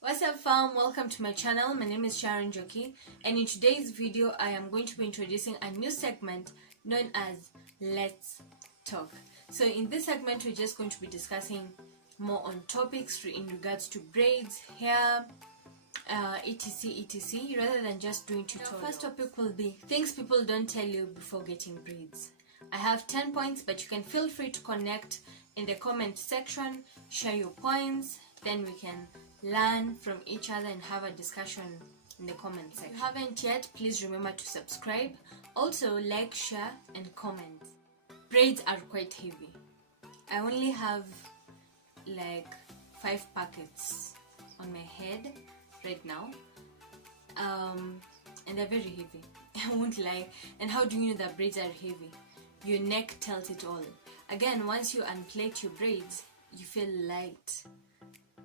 What's up fam, welcome to my channel. My name is Sharon Joki, and in today's video I am going to be introducing a new segment known as Let's Talk. So in this segment we're just going to be discussing more on topics in regards to braids, hair, etc rather than just doing tutorials. The first topic will be things people don't tell you before getting braids. I have 10 points, but you can feel free to connect in the comment section, share your points, then we can learn from each other and have a discussion in the comment section. If you haven't yet, please remember to subscribe. Also like, share and comment. Braids are quite heavy. I only have like 5 packets on my head right now, and they're very heavy. I won't lie. And how do you know that braids are heavy? Your neck tells it all. Again, once you unplait your braids, you feel light.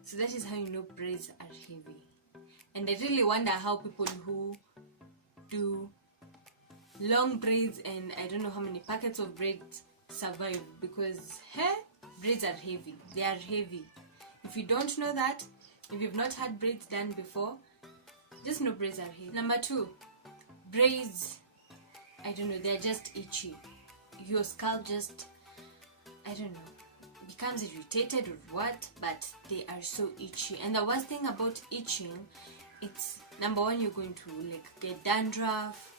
So that is how you know braids are heavy. And I really wonder how people who do long braids and I don't know how many packets of braids survive, because braids are heavy. They are heavy. If you don't know that, if you've not had braids done before, just know braids are heavy. Number 2, braids, I don't know, they're just itchy. Your scalp just, I don't know, becomes irritated or what, but they are so itchy. And the worst thing about itching, it's number 1, you're going to like get dandruff.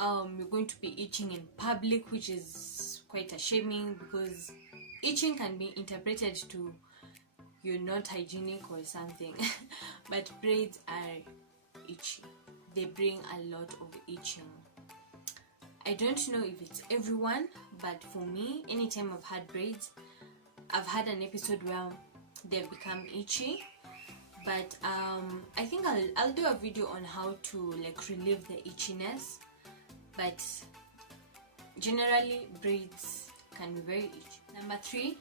You're going to be itching in public, which is quite shaming, because itching can be interpreted to you're not hygienic or something. But braids are itchy. They bring a lot of itching. I don't know if it's everyone, but for me, anytime I've had braids, I've had an episode where they've become itchy. But I think I'll do a video on how to like relieve the itchiness. But generally braids can be very itchy. Number 3,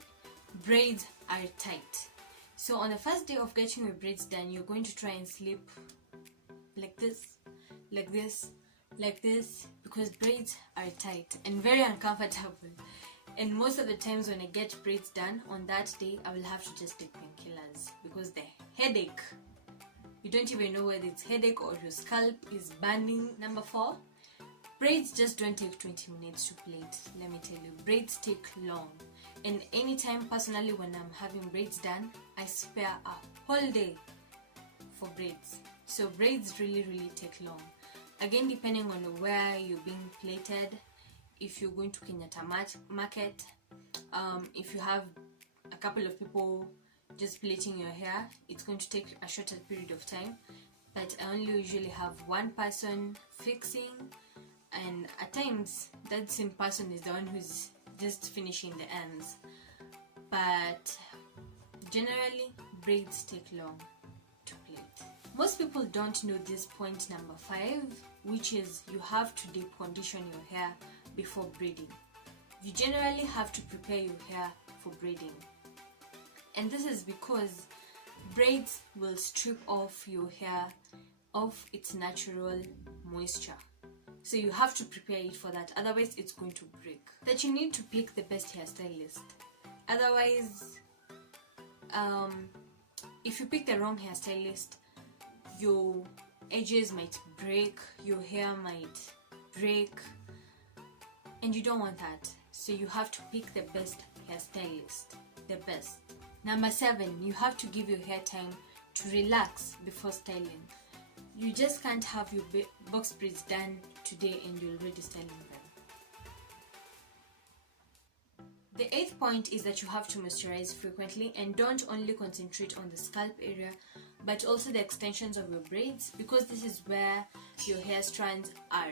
braids are tight. So on the first day of getting your braids done, you're going to try and sleep like this, like this, like this, because braids are tight and very uncomfortable. And most of the times when I get braids done on that day, I will have to just take painkillers, because the headache, you don't even know whether it's headache or your scalp is burning. Number 4, braids just don't take 20 minutes to plait. Let me tell you, braids take long. And anytime personally when I'm having braids done, I spare a whole day for braids. So braids really take long. Again, depending on where you're being plaited, if you're going to Kenyatta market, if you have a couple of people just plaiting your hair, it's going to take a shorter period of time. But I only usually have one person fixing, and at times that same person is the one who's just finishing the ends. But generally braids take long to plait. Most people don't know this point number 5, which is you have to deep condition your hair before braiding. You generally have to prepare your hair for braiding, and this is because braids will strip off your hair of its natural moisture. So you have to prepare it for that, otherwise it's going to break. That you need to pick the best hairstylist. Otherwise, if you pick the wrong hairstylist, your edges might break, your hair might break, and you don't want that. So you have to pick the best hairstylist, the best. Number 7, you have to give your hair time to relax before styling. You just can't have your box braids done today and you're already styling them. The 8th point is that you have to moisturize frequently, and don't only concentrate on the scalp area but also the extensions of your braids, because this is where your hair strands are.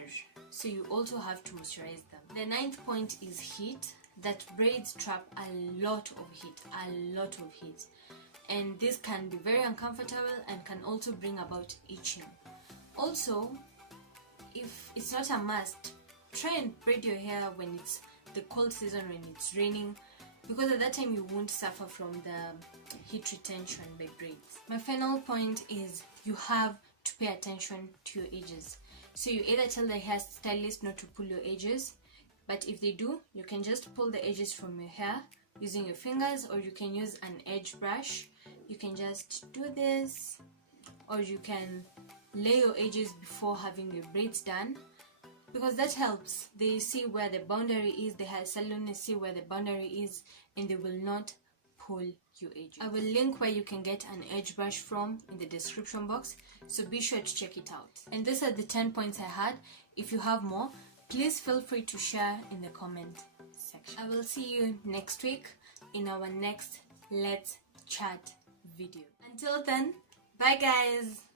So you also have to moisturize them. The 9th point is heat. That braids trap a lot of heat, and this can be very uncomfortable and can also bring about itching. Also, if it's not a must, try and braid your hair when it's the cold season, when it's raining, because at that time you won't suffer from the heat retention by braids. My final point is you have to pay attention to your edges. So you either tell the hairstylist not to pull your edges, but if they do, you can just pull the edges from your hair using your fingers, or you can use an edge brush. You can just do this or you can lay your edges before having your braids done, because that helps. They see where the boundary is, the hairstylists see where the boundary is, and they will not pull your edges. I will link where you can get an edge brush from in the description box, so be sure to check it out. And these are the 10 points I had. If you have more, please feel free to share in the comment section. I will see you next week in our next Let's Chat video. Until then, bye guys!